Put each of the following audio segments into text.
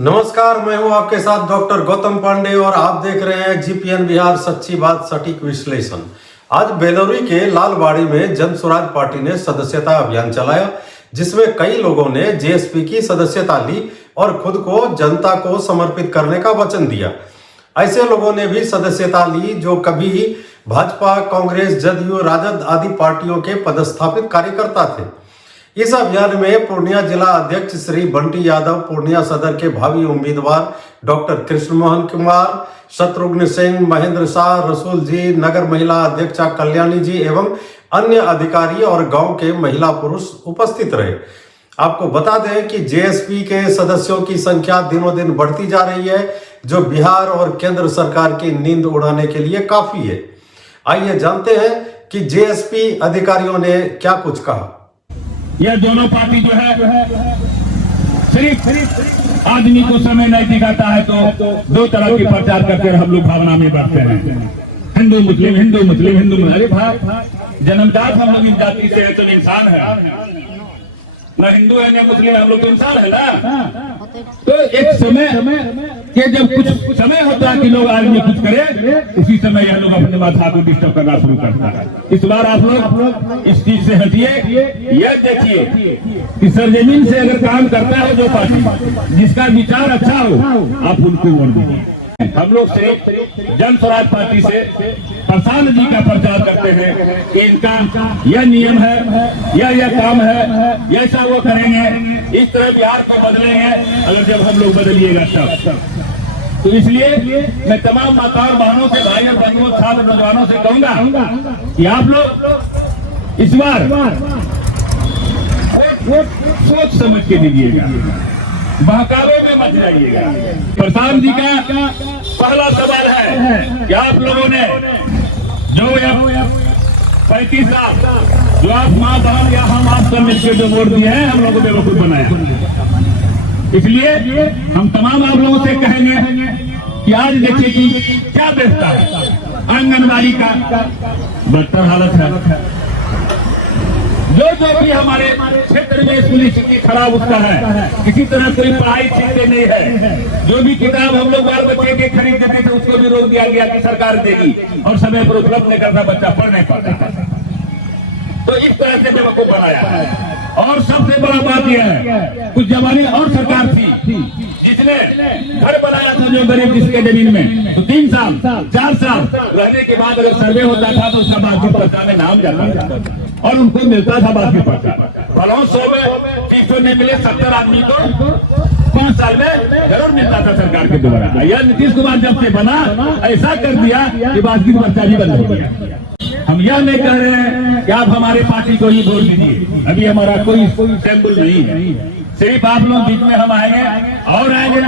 नमस्कार, मैं हूं आपके साथ डॉक्टर गौतम पांडे और आप देख रहे हैं जीपीएन बिहार सच्ची बात सटीक विश्लेषण। आज बेलौरी के लालबाड़ी में जन स्वराज पार्टी ने सदस्यता अभियान चलाया, जिसमें कई लोगों ने जेएसपी की सदस्यता ली और खुद को जनता को समर्पित करने का वचन दिया। ऐसे लोगों ने भी सदस्यता ली जो कभी भाजपा, कांग्रेस, जदयू, राजद आदि पार्टियों के पदस्थापित कार्यकर्ता थे। इस अभियान में पूर्णिया जिला अध्यक्ष श्री बंटी यादव, पूर्णिया सदर के भावी उम्मीदवार डॉक्टर कृष्ण मोहन कुमार, शत्रुघ्न सिंह, महेंद्र शाह, रसूल जी, नगर महिला अध्यक्षा कल्याणी जी एवं अन्य अधिकारी और गांव के महिला पुरुष उपस्थित रहे। आपको बता दें कि जेएसपी के सदस्यों की संख्या दिनों दिन बढ़ती जा रही है, जो बिहार और केंद्र सरकार की नींद उड़ाने के लिए काफी है। आइए जानते हैं कि जेएसपी अधिकारियों ने क्या कुछ कहा। यह दोनों पार्टी जो है सिर्फ आदमी को समय नहीं दिखाता है तो दो तरह की प्रचार करके हम लोग भावना में बढ़ते हैं, हिंदू मुस्लिम, हिंदू मुस्लिम, हिंदू मुस्लिम। अरे भाई, जन्मजात हम लोग इस जाति से है तो इंसान है, न हिंदू है न मुस्लिम, हम लोग तो इंसान है ना। तो एक समय के जब कुछ समय होता है कि लोग आदमी कुछ करे, उसी समय यह लोग अपने माथा को डिस्टर्ब करना शुरू करता है। इस बार आप लोग इस चीज से हटिए। यह देखिए कि सरजमीन से अगर काम करता है जो पार्टी, जिसका विचार अच्छा हो, आप उनको वोट दीजिए। हम लोग सिर्फ जन स्वराज पार्टी से प्रशांत जी का प्रचार करते हैं कि इनका यह नियम है, यह काम है, ऐसा वो करेंगे, इस तरह बिहार को बदलेंगे अगर जब हम लोग बदलिएगा तब। तो इसलिए मैं तमाम माता और बहनों से, भाई और बंधुओं, छात्र नौजवानों से कहूंगा कि आप लोग इस बार सोच समझ के दीजिएगा, बहकावे में मत जाइएगा। प्रशांत जी का पहला सवाल है कि आप लोगों ने जो 35 साल जो आप माँ बहन या हम आप सब मिलकर जो वोट दिए हैं, हम लोगों को बेवकूफ बनाया। इसलिए हम तमाम आप लोगों से कहेंगे कि आज देखिए कि क्या बेचता है, आंगनबाड़ी का बदतर हालत है। जो भी हमारे क्षेत्र में स्कूली स्थिति खराब उसका है, किसी तरह कोई पढ़ाई ठीक से नहीं है। जो भी किताब हम लोग बाल बच्चे के खरीद देते थे, उसको भी रोक दिया गया कि सरकार देगी, और समय पर उपलब्ध नहीं करता, बच्चा पढ़ नहीं पाता। तो इस तरह से बेवकूफ बनाया है। और सबसे बड़ा बात यह है, कुछ जमाने और सरकार थी जिसने घर बनाया था जो गरीब जिसके जमीन में, तो 3 साल 4 साल रहने के बाद अगर सर्वे होता था तो उसका बाकी पर्चा में नाम जाता था और उनको मिलता था बाकी पर्चा। फलों 100 में 300 नहीं मिले, 70 आदमी को 5 साल में जरूर मिलता था सरकार के द्वारा। यह नीतीश कुमार जब से बना, ऐसा कर दिया कि बाकी पर्चा भी बंद हो गया। हम यह नहीं कह रहे हैं कि आप हमारे पार्टी को ही वोट दीजिए, अभी हमारा कोई सैंपल नहीं है। सिर्फ आप लोग बीच में हम आएंगे और आएंगे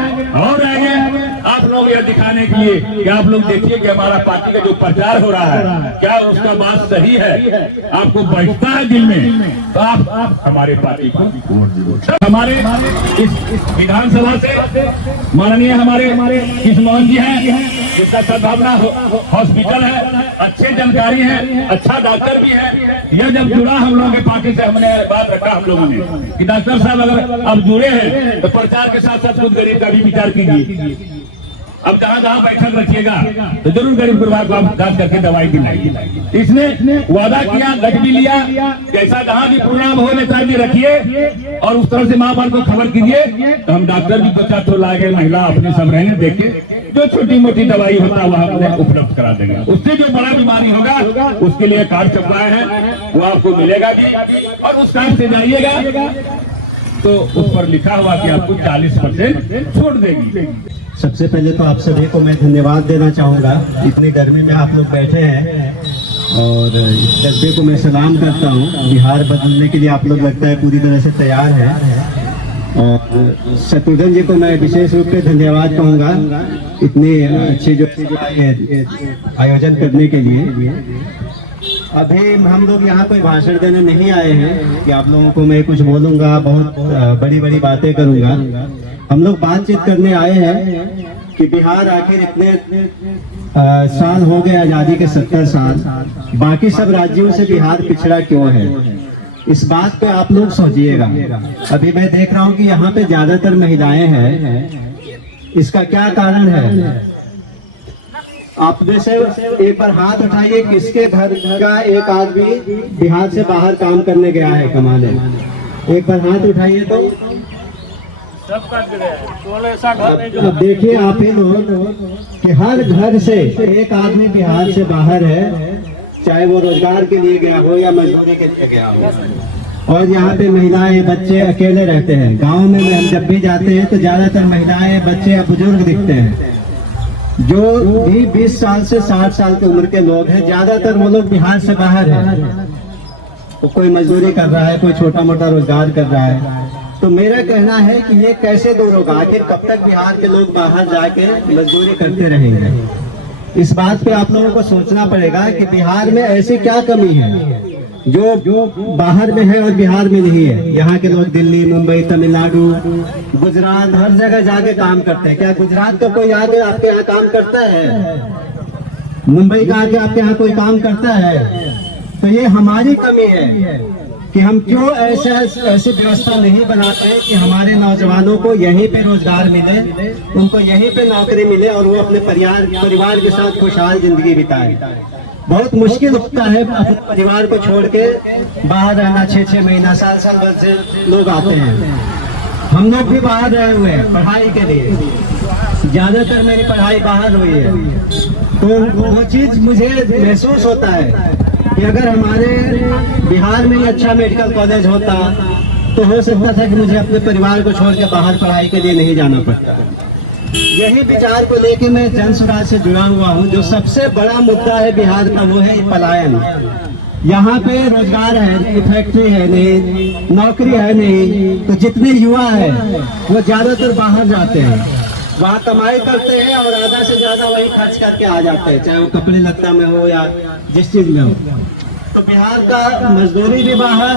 आप लोग यह दिखाने के लिए कि आप लोग देखिए कि हमारा पार्टी का जो प्रचार हो रहा है, क्या उसका बात सही है, आपको बैठता है दिल में, तो आप हमारे पार्टी को वोट दीजिए। हमारे इस विधानसभा से माननीय हमारे कृष्ण मोहन जी हैं, जिसका सद्भावना हॉस्पिटल है, अच्छे जानकारी है, अच्छा डॉक्टर भी है। यह जब जुड़ा हम लोगों के पार्टी से, हमने बात रखा हम लोगों ने कि डॉक्टर साहब अगर अब जुड़े हैं तो प्रचार के साथ साथ खुद गरीब का भी विचार कीजिए। अब जहाँ बैठक रखिएगा तो जरूर गरीब परिवार को आप जांच करके दवाई दिलाइए। इसने वादा किया, गठ भी लिया, जैसा जहाँ भी प्रोग्राम हो नेता जी रखिए और उस तरह से माँ बाप को खबर कीजिए। तो हम डॉक्टर भी 2-4 तो लाएंगे, महिला अपने सब रहेंगे, देखे जो छोटी मोटी दवाई होता है वह हमने उपलब्ध करा देंगे। उससे जो बड़ा बीमारी होगा उसके लिए कार्ड छपवाए हैं, वो आपको मिलेगा भी, और उस कार्ड से जाइएगा तो उस पर लिखा हुआ कि आपको 40% छोड़ देगी। सबसे पहले तो आप सभी को मैं धन्यवाद देना चाहूँगा, इतनी गर्मी में आप लोग बैठे हैं और इस जज्बे को मैं सलाम करता हूँ। बिहार बदलने के लिए आप लोग लगता है पूरी तरह से तैयार हैं। और शत्रुघ्न जी को मैं विशेष रूप से धन्यवाद कहूँगा, इतने अच्छे जो आयोजन करने के लिए। अभी हम लोग यहाँ कोई भाषण देने नहीं आए हैं कि आप लोगों को मैं कुछ बोलूँगा, बहुत बड़ी बड़ी बातें करूँगा। हम लोग बातचीत करने आए हैं कि बिहार आखिर इतने साल हो गए आज़ादी के, 70 साल, बाकी सब राज्यों से बिहार पिछड़ा क्यों है? इस बात पे आप लोग सोचिएगा। अभी मैं देख रहा हूँ कि यहाँ पे ज्यादातर महिलाएं हैं इसका क्या कारण है? आप में से एक बार हाथ उठाइए, किसके घर का एक आदमी बिहार से बाहर काम करने गया है कमाने? एक बार हाथ उठाइए तो। अब देखिए आप ही लोग कि हर घर से एक आदमी बिहार से बाहर है, चाहे वो रोजगार के लिए गया हो या मजदूरी के लिए गया हो। और यहाँ पे महिलाएं बच्चे अकेले रहते हैं। गांव में हम जब भी जाते हैं तो ज्यादातर महिलाएं बच्चे या बुजुर्ग दिखते हैं। जो भी 20 साल से 60 साल की उम्र के लोग हैं, ज्यादातर वो लोग बिहार से बाहर हैं। तो कोई मजदूरी कर रहा है, कोई छोटा मोटा रोजगार कर रहा है। तो मेरा कहना है कि ये कैसे दूर होगा? आखिर कब तक बिहार के लोग बाहर जाके मजदूरी करते रहेंगे? इस बात पे आप लोगों को सोचना पड़ेगा कि बिहार में ऐसी क्या कमी है जो बाहर में है और बिहार में नहीं है। यहाँ के लोग दिल्ली, मुंबई, तमिलनाडु, गुजरात हर जगह जाके काम करते हैं। क्या गुजरात का कोई आके आपके यहाँ काम करता है? मुंबई का आके आपके यहाँ कोई काम करता है? तो ये हमारी कमी है कि हम क्यों ऐसी व्यवस्था नहीं बनाते हैं कि हमारे नौजवानों को यहीं पे रोजगार मिले, उनको यहीं पे नौकरी मिले और वो अपने परिवार के साथ खुशहाल जिंदगी बिताएं। बहुत मुश्किल होता है अपने परिवार को छोड़ के बाहर रहना। 6-6 महीना, साल भर से लोग आते हैं। हम लोग भी बाहर रहे हुए हैं पढ़ाई के लिए। ज्यादातर मेरी पढ़ाई बाहर हुई है। तो वो चीज मुझे महसूस होता है कि अगर हमारे बिहार में अच्छा मेडिकल कॉलेज होता तो हो सकता था कि मुझे अपने परिवार को छोड़ के बाहर पढ़ाई के लिए नहीं जाना पड़ता। यही विचार को लेके मैं जन स्वराज से जुड़ा हुआ हूँ। जो सबसे बड़ा मुद्दा है बिहार का वो है पलायन। यहाँ पे रोजगार है नहीं, फैक्ट्री है नहीं, नौकरी है नहीं, तो जितने युवा है वो ज्यादातर बाहर जाते हैं, वहाँ कमाई करते हैं और आधा से ज्यादा वही खर्च करके आ जाते हैं, चाहे वो कपड़े लत्ता में हो या जिस चीज में हो। तो बिहार का मजदूरी भी बाहर,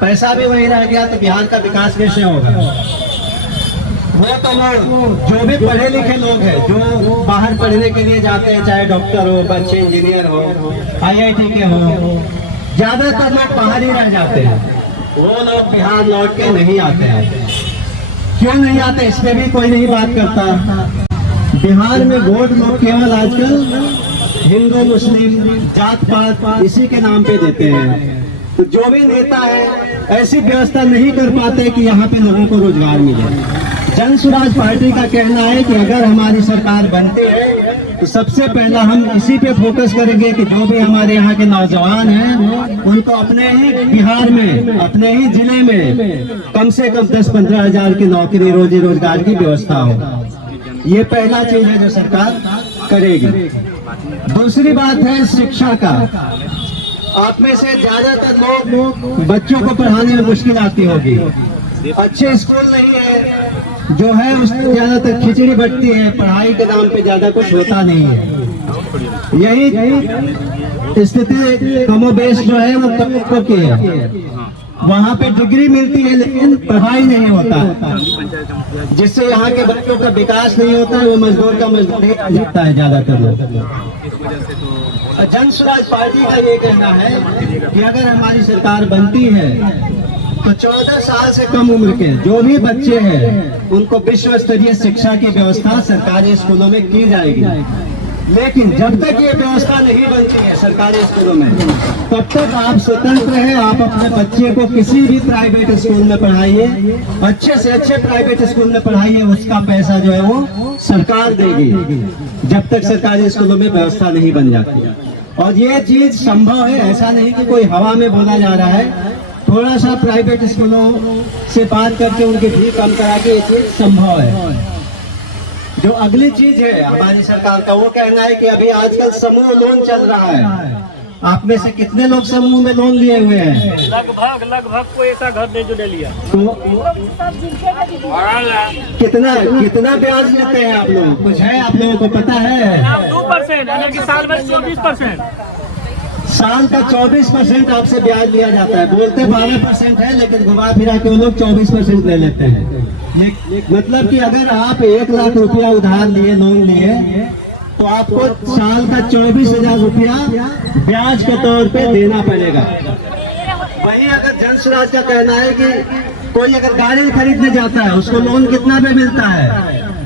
पैसा भी वही रह गया, तो बिहार का विकास कैसे होगा? वो तो लोग जो भी पढ़े लिखे लोग हैं जो बाहर पढ़ने के लिए जाते हैं, चाहे डॉक्टर हो, बच्चे इंजीनियर हो, IIT के हो, ज्यादातर लोग बाहर ही रह जाते हैं। वो लोग बिहार लौट के नहीं आते हैं। क्यों नहीं आते, इस पे भी कोई नहीं बात करता। बिहार में वोट लोग केवल आजकल हिंदू मुस्लिम जात पात इसी के नाम पे देते हैं। तो जो भी नेता है ऐसी व्यवस्था नहीं कर पाते कि यहाँ पे लोगों को रोजगार मिले। जन स्वराज पार्टी का कहना है कि अगर हमारी सरकार बनती है तो सबसे पहला हम इसी पे फोकस करेंगे कि जो भी हमारे यहाँ के नौजवान हैं उनको अपने ही बिहार में, अपने ही जिले में कम से कम 10-15 हजार की नौकरी, रोजी रोजगार की व्यवस्था हो। ये पहला चीज है जो सरकार करेगी। दूसरी बात है शिक्षा का। आप में से ज्यादातर लोग बच्चों को पढ़ाने में मुश्किल आती होगी। अच्छे स्कूल नहीं है, जो है उसमें ज्यादातर खिचड़ी बटती है, पढ़ाई के नाम पे ज्यादा कुछ होता नहीं है। यही स्थिति कमोबेश जो है वो कम की है। वहाँ पे डिग्री मिलती है लेकिन पढ़ाई नहीं होता, जिससे यहाँ के बच्चों का विकास नहीं होता है। वो मजदूर का मजदूरी जाता है ज्यादातर लोग। जन स्वराज पार्टी का ये कहना है कि अगर हमारी सरकार बनती है तो 14 साल से कम उम्र के जो भी बच्चे हैं उनको विश्व स्तरीय शिक्षा की व्यवस्था सरकारी स्कूलों में की जाएगी। लेकिन जब तक ये व्यवस्था नहीं बनती है सरकारी स्कूलों में, तब तक आप स्वतंत्र हैं। आप अपने बच्चे को किसी भी प्राइवेट स्कूल में पढ़ाइए, अच्छे से अच्छे प्राइवेट स्कूल में पढ़ाइए, उसका पैसा जो है वो सरकार देगी, जब तक सरकारी स्कूलों में व्यवस्था नहीं बन जाती। और ये चीज संभव है, ऐसा नहीं कि कोई हवा में बोला जा रहा है। थोड़ा सा प्राइवेट स्कूलों से बात करके उनकी फी कम करा के ये चीज संभव है। जो अगली चीज है हमारी सरकार का, वो कहना है कि अभी आजकल समूह लोन चल रहा है। आप में से कितने लोग समूह में लोन लिए हुए हैं? लगभग कोई ऐसा घर नहीं जो ले लिया। तो कितना ब्याज लेते हैं आप लोग? कुछ है आप लोगों को पता है? 2%, यानी कि साल में 24%। साल का 24% आपसे ब्याज लिया जाता है। बोलते 12% है, लेकिन घुमा फिरा के वो लोग 24% ले लेते हैं। मतलब कि अगर आप 1 लाख रुपया उधार लिए, लोन लिए, तो आपको साल का 24,000 रुपया ब्याज के तौर पे देना पड़ेगा। वही अगर जन स्वराज का कहना है कि कोई अगर गाड़ी खरीदने जाता है उसको लोन कितना पे मिलता है?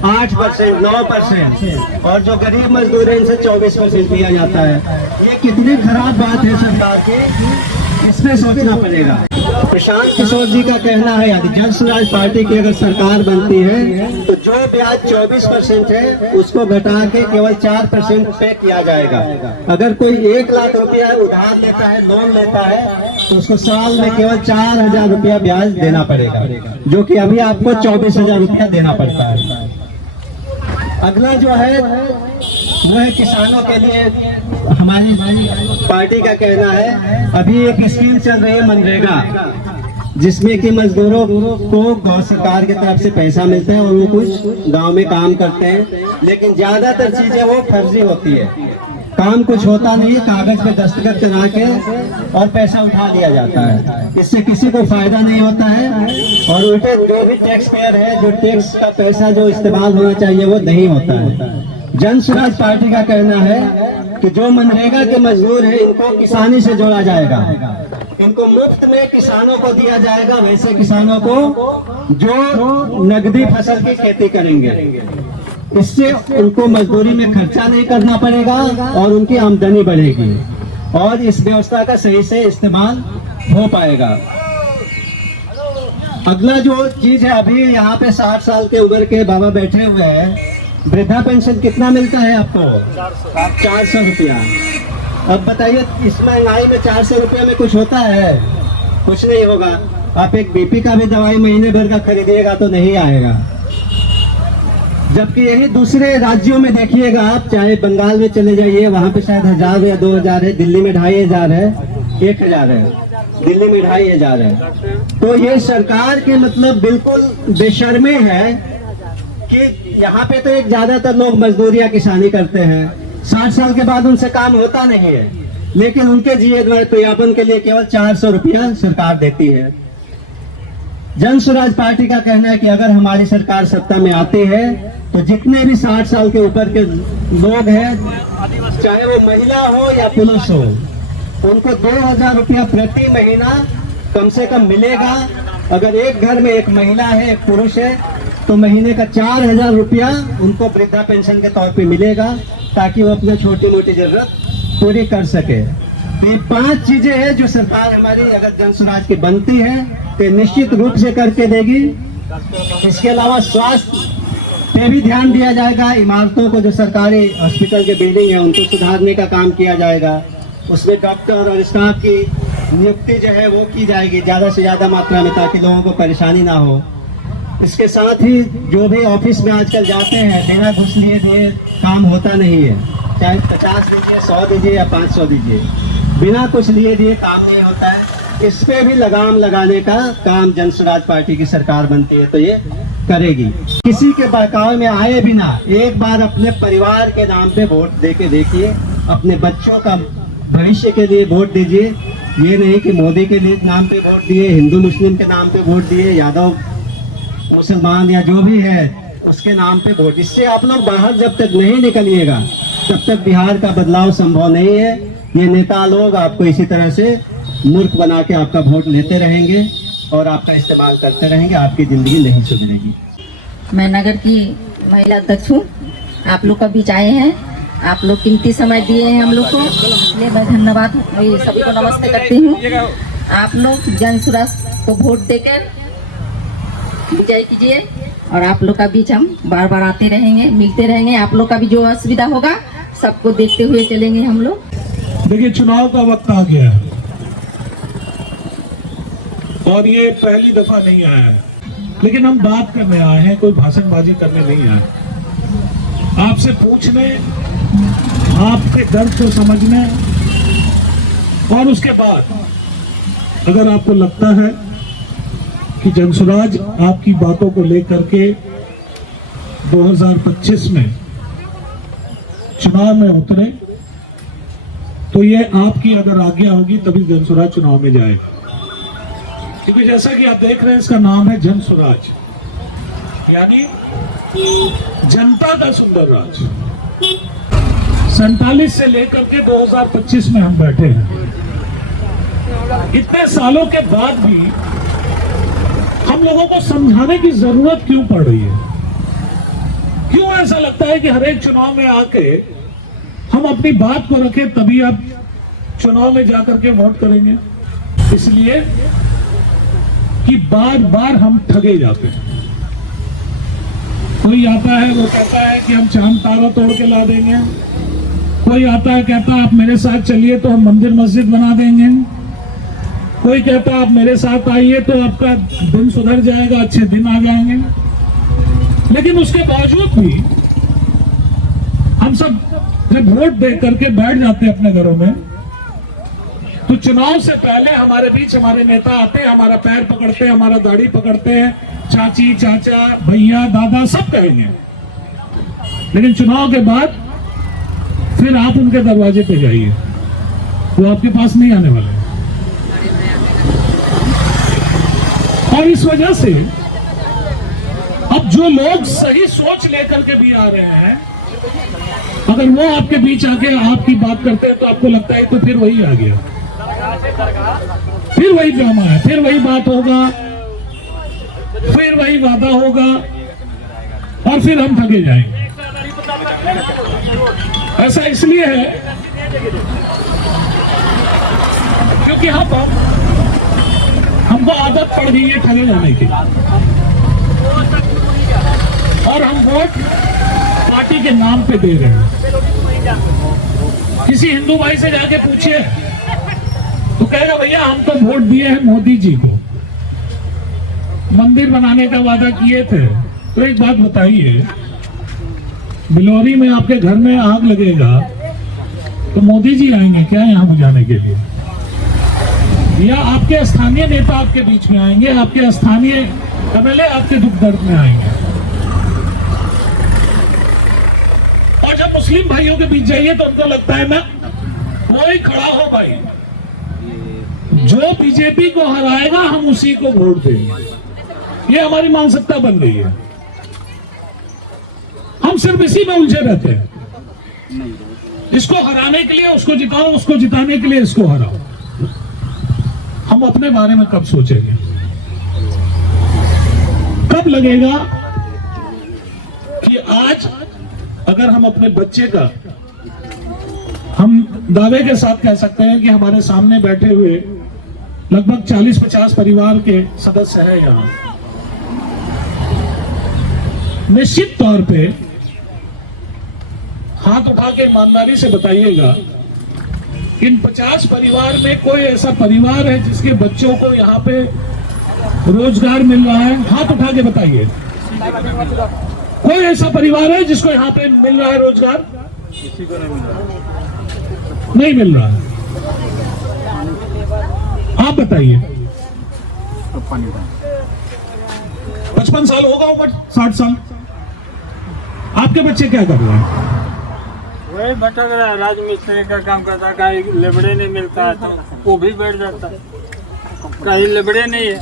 8%, 9%, और जो गरीब मजदूर है इनसे 24% दिया जाता है। ये कितनी खराब बात है सरकार की, इसमें सोचना पड़ेगा। प्रशांत किशोर जी का कहना है यदि जन स्वराज पार्टी की अगर सरकार बनती है तो जो ब्याज 24% है उसको घटा के केवल 4% पे किया जाएगा। अगर कोई 1 लाख रुपया उधार लेता है, लोन लेता है, तो उसको साल में केवल 4,000 रुपया ब्याज देना पड़ेगा, जो कि अभी आपको 24,000 रुपया देना पड़ता है। अगला जो है वो है किसानों के लिए। हमारी पार्टी का कहना है अभी एक स्कीम चल रही है मनरेगा, जिसमें कि मजदूरों को गौ सरकार की तरफ से पैसा मिलता है और वो कुछ गांव में काम करते हैं, लेकिन ज्यादातर चीजें वो फर्जी होती है। काम कुछ होता नहीं है, कागज पे दस्तखत करा के और पैसा उठा लिया जाता है। इससे किसी को फायदा नहीं होता है और उल्टे जो भी टैक्स पेयर है, जो टैक्स का पैसा जो इस्तेमाल होना चाहिए वो नहीं होता है। जन स्वराज पार्टी का कहना है कि जो मनरेगा के मजदूर हैं इनको किसानी से जोड़ा जाएगा, इनको मुफ्त में किसानों को दिया जाएगा, वैसे किसानों को जो नगदी फसल की खेती करेंगे। इससे उनको मजदूरी में खर्चा नहीं करना पड़ेगा और उनकी आमदनी बढ़ेगी और इस व्यवस्था का सही से इस्तेमाल हो पाएगा। अगला जो चीज है, अभी यहाँ पे 60 साल के उम्र के बाबा बैठे हुए हैं, वृद्धा पेंशन कितना मिलता है आपको? 400 रुपया। अब बताइए इस महंगाई में 400 रुपया में कुछ होता है? कुछ नहीं होगा। आप एक बीपी का भी दवाई महीने भर का खरीदिएगा तो नहीं आएगा। जबकि यही दूसरे राज्यों में देखिएगा आप, चाहे बंगाल में चले जाइए, वहां पे शायद 1000 या 2000 है, दिल्ली में 2500 है, 1000 है, दिल्ली में 2500 है। तो ये सरकार के मतलब बिल्कुल बेशर्मी है कि यहाँ पे तो एक ज्यादातर लोग मजदूरी या किसानी करते हैं, 60 साल के बाद उनसे काम होता नहीं है, लेकिन उनके जीवन के लिए केवल 400 रुपया सरकार देती है। जन स्वराज पार्टी का कहना है कि अगर हमारी सरकार सत्ता में आती है तो जितने भी 60 साल के ऊपर के लोग हैं, चाहे वो महिला हो या पुरुष हो, उनको 2000 रुपया प्रति महीना कम से कम मिलेगा। अगर एक घर में एक महिला है, एक पुरुष है, तो महीने का 4000 रुपया उनको वृद्धा पेंशन के तौर पे मिलेगा, ताकि वो अपनी छोटी मोटी जरूरत पूरी कर सके। तो ये 5 चीजें हैं जो सरकार हमारी अगर जन स्वराज की बनती है तो निश्चित रूप से करके देगी। इसके अलावा स्वास्थ्य पे भी ध्यान दिया जाएगा। इमारतों को, जो सरकारी हॉस्पिटल के बिल्डिंग है, उनको सुधारने का काम किया जाएगा। उसमें डॉक्टर और स्टाफ की नियुक्ति जो है वो की जाएगी ज़्यादा से ज़्यादा मात्रा में, ताकि लोगों को परेशानी ना हो। इसके साथ ही जो भी ऑफिस में आजकल जाते हैं, बिना घूस लिए दिए काम होता नहीं है। चाहे 50 दीजिए, 100 दीजिए या 500 दीजिए, बिना कुछ लिए दिए काम नहीं होता है। इस पे भी लगाम लगाने का काम जन स्वराज पार्टी की सरकार बनती है तो ये करेगी। किसी के बहकावे में आए बिना एक बार अपने परिवार के नाम पे वोट दे के देखिए, अपने बच्चों का भविष्य के लिए वोट दीजिए। ये नहीं कि मोदी के लिए नाम पे वोट दिए, हिंदू मुस्लिम के नाम पे वोट दिए, यादव मुसलमान या जो भी है उसके नाम पे वोट। इससे आप लोग बाहर जब तक नहीं निकलिएगा तब तक बिहार का बदलाव संभव नहीं है। ये नेता लोग आपको इसी तरह से मूर्ख बना के आपका वोट लेते रहेंगे और आपका इस्तेमाल करते रहेंगे, आपकी जिंदगी नहीं सुधरेगी। मैं नगर की महिला अध्यक्ष हूँ। आप लोग का बीच आए हैं, आप लोग कीमती समय दिए हैं हम लोग को, इसलिए मैं धन्यवाद सबको नमस्ते करती हूँ। आप लोग जन स्वराज को वोट देकर विजय कीजिए और आप लोग का बीच हम बार बार आते रहेंगे, मिलते रहेंगे। आप लोग का भी जो असुविधा होगा सबको देखते हुए चलेंगे हम लोग। देखिए, चुनाव का वक्त आ गया है और ये पहली दफा नहीं आया है, लेकिन हम बात करने आए हैं, कोई भाषणबाजी करने नहीं आए। आपसे पूछने, आपके दर्द को समझने, और उसके बाद अगर आपको लगता है कि जन स्वराज आपकी बातों को लेकर के 2025 में चुनाव में उतरे, तो ये आपकी अगर आज्ञा होगी तभी जन स्वराज चुनाव में जाएगा। क्योंकि जैसा कि आप देख रहे हैं, इसका नाम है जन स्वराज, यानी जनता का सुंदर राज। 47 से लेकर के 2025 में हम बैठे हैं। इतने सालों के बाद भी हम लोगों को समझाने की जरूरत क्यों पड़ रही है? ऐसा लगता है कि हर एक चुनाव में आके हम अपनी बात को रखें, तभी आप चुनाव में जाकर के वोट करेंगे, इसलिए कि बार बार हम ठगे जाते हैं। कोई आता है वो कहता है कि हम चांद तारा तोड़ के ला देंगे, कोई आता है कहता है आप मेरे साथ चलिए तो हम मंदिर मस्जिद बना देंगे, कोई कहता है आप मेरे साथ आइए तो आपका दिन सुधर जाएगा, अच्छे दिन आ जाएंगे। लेकिन उसके बावजूद भी हम सब जब वोट दे करके बैठ जाते हैं अपने घरों में, तो चुनाव से पहले हमारे बीच हमारे नेता आते हैं, हमारा पैर पकड़ते हैं, हमारा दाढ़ी पकड़ते हैं, चाची चाचा भैया दादा सब कहेंगे। लेकिन चुनाव के बाद फिर आप उनके दरवाजे पे जाइए, वो आपके पास नहीं आने वाले। और इस वजह से अब जो लोग सही सोच लेकर के भी आ रहे हैं, अगर वो आपके बीच आके आपकी बात करते हैं तो आपको लगता है तो फिर वही आ गया, फिर वही ड्रामा है, फिर वही बात होगा, फिर वही वादा होगा और फिर हम ठगे जाएंगे। ऐसा इसलिए है क्योंकि हमको आदत पड़ गई है ठगे जाने की, और हम वोट पार्टी के नाम पे दे रहे हैं। किसी हिंदू भाई से जाके पूछिए तो कहेगा भैया हम तो वोट दिए हैं मोदी जी को, मंदिर बनाने का वादा किए थे। तो एक बात बताइए, बिलौरी में आपके घर में आग लगेगा तो मोदी जी आएंगे क्या यहाँ बुझाने के लिए, या आपके स्थानीय नेता आपके बीच में आएंगे, आपके स्थानीय एमएलए आपके दुख दर्द में आएंगे। और जब मुस्लिम भाइयों के बीच जाइए तो उनको लगता है ना कोई खड़ा हो भाई, जो बीजेपी को हराएगा हम उसी को वोट देंगे। ये हमारी मानसिकता बन गई है, हम सिर्फ इसी में उलझे रहते हैं। इसको हराने के लिए उसको जिताओ, उसको जिताने के लिए इसको हराओ। हम अपने बारे में कब सोचेंगे, कब लगेगा कि आज अगर हम अपने बच्चे का, हम दावे के साथ कह सकते हैं कि हमारे सामने बैठे हुए लगभग 40-50 परिवार के सदस्य हैं यहाँ, निश्चित तौर पे हाथ उठा के ईमानदारी से बताइएगा, इन 50 परिवार में कोई ऐसा परिवार है जिसके बच्चों को यहाँ पे रोजगार मिल रहा है? हाथ उठा के बताइए। कोई ऐसा परिवार है जिसको यहाँ पे मिल रहा है रोजगार? किसी को नहीं मिल रहा है। आप बताइए। 55 साल होगा उम्र, 60 साल। आपके बच्चे क्या कर रहे हैं? वही भटक रहा है, राजमिस्त्री का काम करता है, कहीं लेबड़े नहीं मिलता है तो वो भी बैठ जाता है, कहीं लेबड़े नहीं है।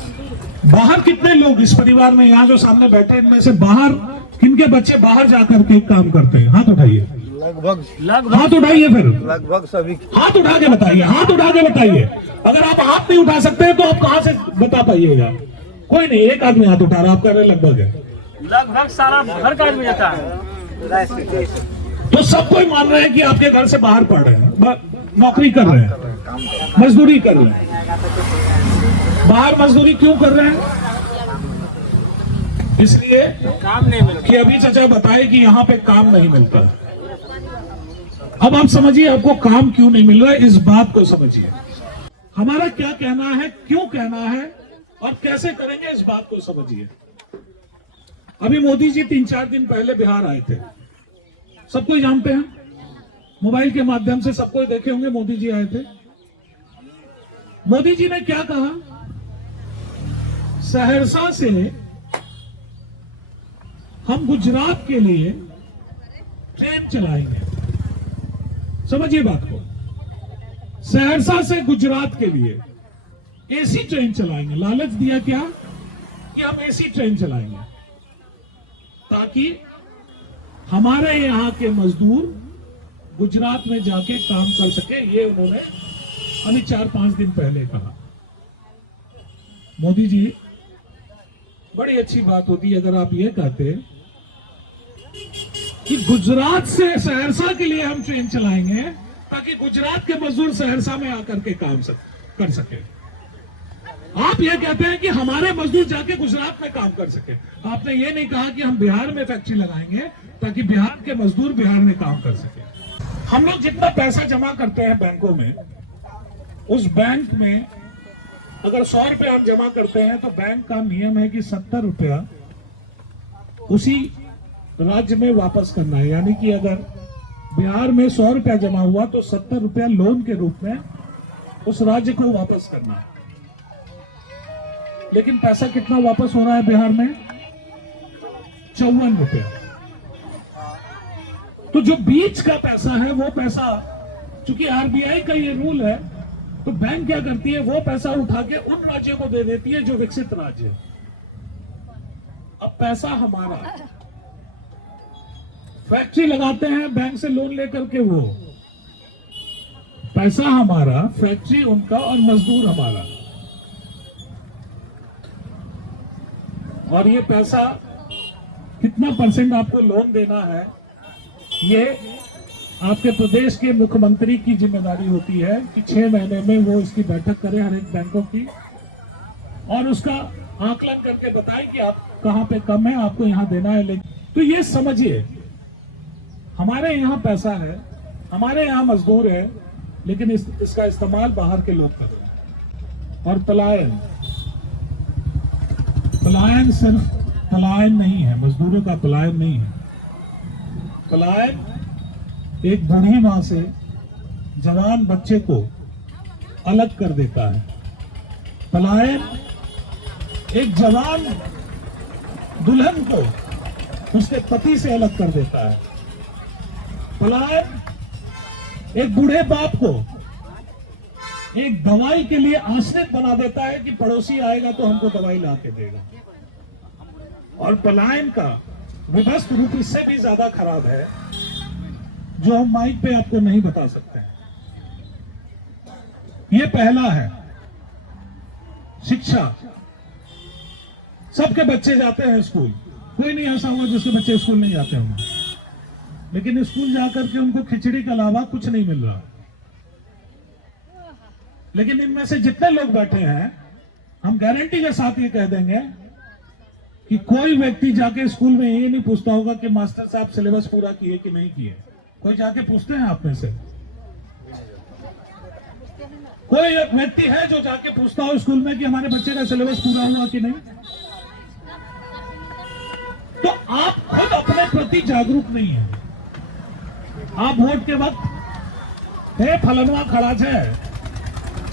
बाहर कितने लोग इस परिवार में, यहाँ जो सामने बैठे इनमें से बाहर किनके बच्चे बाहर जाकर के काम करते हैं? हाथ उठाइए। लगभग हाथ उठाइए, फिर लगभग सभी। हाथ उठा के बताइए, हाथ उठा के बताइए। अगर आप हाथ नहीं उठा सकते हैं तो आप कहां से बता पाइएगा? कोई नहीं, एक आदमी हाथ उठा रहा, आप कह रहे लगभग है। लगभग सारा घर का आदमी जाता है। तो सब कोई मान रहे हैं कि आपके घर से बाहर पढ़ रहे हैं, नौकरी कर रहे हैं, मजदूरी कर रहे हैं। बाहर मजदूरी क्यों कर रहे हैं? इसलिए काम नहीं मिलता कि अभी चाचा बताए कि यहाँ पे काम नहीं मिलता। अब आप समझिए आपको काम क्यों नहीं मिल रहा है, इस बात को समझिए। हमारा क्या कहना है, क्यों कहना है और कैसे करेंगे, इस बात को समझिए। अभी मोदी जी 3-4 दिन पहले बिहार आए थे, सब कोई जानते हैं, मोबाइल के माध्यम से सब कोई देखे होंगे। मोदी जी आए थे, मोदी जी ने क्या कहा? सहरसा से हम गुजरात के लिए ट्रेन चलाएंगे। समझिए बात को, सहरसा से गुजरात के लिए एसी ट्रेन चलाएंगे। लालच दिया क्या कि हम एसी ट्रेन चलाएंगे ताकि हमारे यहाँ के मजदूर गुजरात में जाके काम कर सके। ये उन्होंने अभी 4-5 दिन पहले कहा। मोदी जी, बड़ी अच्छी बात होती है अगर आप ये कहते कि गुजरात से सहरसा के लिए हम ट्रेन चलाएंगे ताकि गुजरात के मजदूर सहरसा में आकर के काम कर सके। आप ये कहते हैं कि हमारे मजदूर जाके गुजरात में काम कर सके। आपने ये नहीं कहा कि हम बिहार में फैक्ट्री लगाएंगे ताकि बिहार के मजदूर बिहार में काम कर सके। हम लोग जितना पैसा जमा करते हैं बैंकों में, उस बैंक में अगर 100 रुपया हम जमा करते हैं तो बैंक का नियम है कि 70 रुपया उसी राज्य में वापस करना है। यानी कि अगर बिहार में 100 रुपया जमा हुआ तो 70 रुपया लोन के रूप में उस राज्य को वापस करना है। लेकिन पैसा कितना वापस हो रहा है बिहार में? 54 रुपया। तो जो बीच का पैसा है वो पैसा, चूंकि आरबीआई का ये रूल है, तो बैंक क्या करती है, वो पैसा उठा के उन राज्यों को दे देती है जो विकसित राज्य है। अब पैसा हमारा, फैक्ट्री लगाते हैं बैंक से लोन लेकर के, वो पैसा हमारा, फैक्ट्री उनका और मजदूर हमारा। और ये पैसा कितना परसेंट आपको लोन देना है, ये आपके प्रदेश के मुख्यमंत्री की जिम्मेदारी होती है कि 6 महीने में वो इसकी बैठक करें हर एक बैंकों की और उसका आकलन करके बताएं कि आप कहां पे कम है, आपको यहां देना है। लेकिन तो ये समझिए, हमारे यहां पैसा है, हमारे यहां मजदूर है, लेकिन इसका इस्तेमाल बाहर के लोग कर रहे हैं। और पलायन सिर्फ पलायन नहीं है, मजदूरों का पलायन नहीं है। पलायन एक बूढ़ी मां से जवान बच्चे को अलग कर देता है। पलायन एक जवान दुल्हन को उसके पति से अलग कर देता है। पलायन एक बूढ़े बाप को एक दवाई के लिए आश्रित बना देता है कि पड़ोसी आएगा तो हमको दवाई ला के देगा। और पलायन का विभत्स रूप इससे भी ज्यादा खराब है, जो हम माइक पे आपको नहीं बता सकते हैं। ये पहला है शिक्षा। सबके बच्चे जाते हैं स्कूल, कोई नहीं ऐसा होगा जिसके बच्चे स्कूल नहीं जाते होंगे, लेकिन स्कूल जाकर के उनको खिचड़ी के अलावा कुछ नहीं मिल रहा। लेकिन इनमें से जितने लोग बैठे हैं, हम गारंटी के साथ ये कह देंगे कि कोई व्यक्ति जाके स्कूल में ये नहीं पूछता होगा कि मास्टर साहब सिलेबस पूरा किए कि नहीं किए। कोई जाके पूछते हैं आप में से? कोई एक व्यक्ति है जो जाके पूछता हो स्कूल में कि हमारे बच्चे का सिलेबस पूरा हुआ कि नहीं? तो आप खुद अपने प्रति जागरूक नहीं है। आप वोट के वक्त हे फलनवा खड़ा है,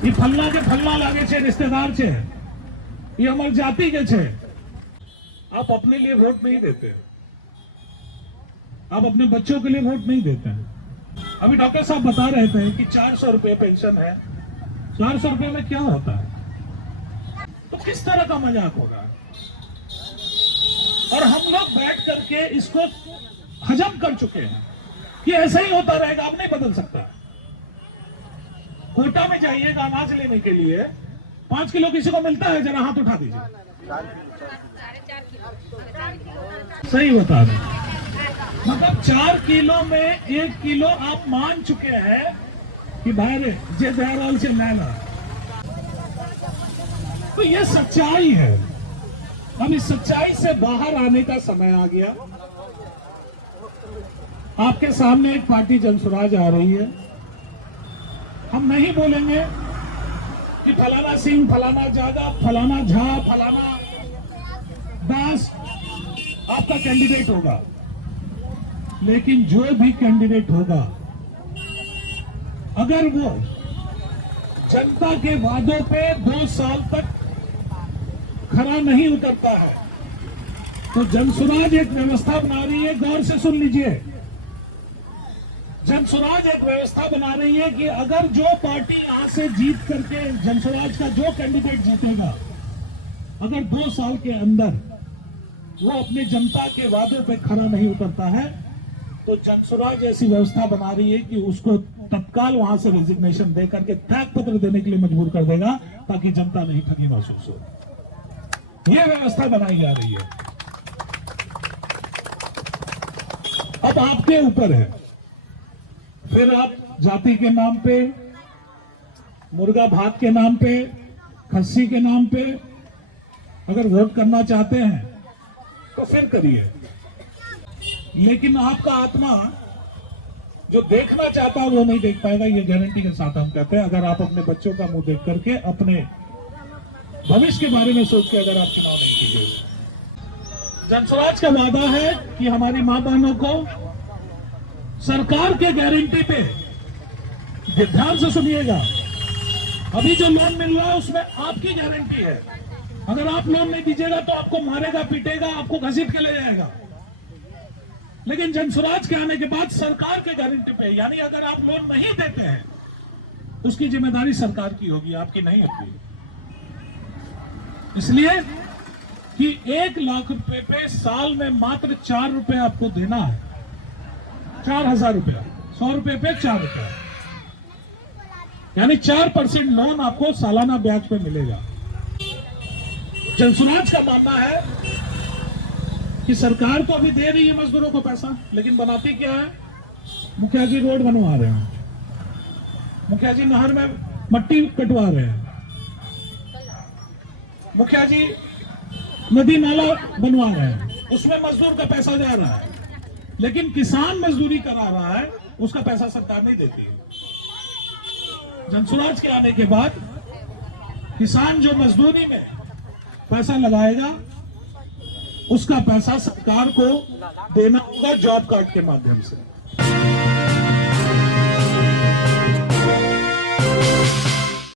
ये फलना के फलना लागे छे, रिश्तेदार छे, ये हमारी जाति के छे। आप अपने लिए वोट नहीं देते, आप अपने बच्चों के लिए वोट नहीं देते हैं। अभी डॉक्टर साहब बता रहे थे कि 400 रुपए पेंशन है। 400 रुपए में क्या होता है? तो किस तरह का मजाक हो रहा है? और हम लोग बैठ करके इसको हजम कर चुके हैं कि ऐसा ही होता रहेगा, अब नहीं बदल सकता। कोटा में जाइएगा अनाज लेने के लिए, 5 किलो किसी को मिलता है? जरा हाथ उठा दीजिए। सही बता रहे, मतलब 4 किलो में 1 किलो आप मान चुके हैं कि भाई जे दहराल से लेना। तो ये सच्चाई है। हम इस सच्चाई से बाहर आने का समय आ गया। आपके सामने एक पार्टी जनसुराज आ रही है। हम नहीं बोलेंगे कि फलाना सिंह, फलाना जादव, फलाना झा, फलाना दास आपका कैंडिडेट होगा, लेकिन जो भी कैंडिडेट होगा, अगर वो जनता के वादों पे 2 साल तक खरा नहीं उतरता है, तो जनसुराज एक व्यवस्था बना रही है। गौर से सुन लीजिए, जनसुराज एक व्यवस्था बना रही है कि अगर जो पार्टी यहां से जीत करके, जनसुराज का जो कैंडिडेट जीतेगा, अगर 2 साल के अंदर वो अपने जनता के वादों पे खरा नहीं उतरता है, तो जनसुराज ऐसी व्यवस्था बना रही है कि उसको तत्काल वहां से रेजिग्नेशन देकर के त्याग पत्र देने के लिए मजबूर कर देगा, ताकि जनता नहीं ठगी महसूस हो। यह व्यवस्था बनाई जा रही है। अब आपके ऊपर है। फिर आप जाति के नाम पे, मुर्गा भात के नाम पे, खस्सी के नाम पे अगर वोट करना चाहते हैं तो फिर करिए, लेकिन आपका आत्मा जो देखना चाहता है वो नहीं देख पाएगा, ये गारंटी के साथ हम कहते हैं। अगर आप अपने बच्चों का मुंह देख करके अपने भविष्य के बारे में सोच के अगर आप चुनाव नहीं कीजिए। जनस्वराज का वादा है कि हमारी मां बहनों को सरकार के गारंटी पे, ध्यान से सुनिएगा, अभी जो लोन मिल रहा है उसमें आपकी गारंटी है। अगर आप लोन नहीं दीजिएगा तो आपको मारेगा, पीटेगा, आपको घसीट के ले जाएगा। लेकिन जनस्वराज के आने के बाद सरकार के गारंटी पे, यानी अगर आप लोन नहीं देते हैं उसकी जिम्मेदारी सरकार की होगी, आपकी नहीं होगी। इसलिए कि 1 लाख रुपए पे साल में मात्र 4 रुपए आपको देना है, 4,000 रुपया, 100 रुपए पे 4 रुपया, यानी 4% लोन आपको सालाना ब्याज पे मिलेगा। जनस्वराज का मानना है कि सरकार तो अभी दे रही है मजदूरों को पैसा, लेकिन बनाती क्या है? मुखिया जी रोड बनवा रहे हैं, मुखिया जी नहर में मट्टी कटवा रहे हैं, मुखिया जी नदी नाला बनवा रहे हैं, उसमें मजदूर का पैसा जा रहा है। लेकिन किसान मजदूरी करा रहा है, उसका पैसा सरकार नहीं देती है। जनस्वराज के आने के बाद किसान जो मजदूरी में पैसा लगाएगा उसका पैसा सरकार को देना होगा जॉब कार्ड के माध्यम से।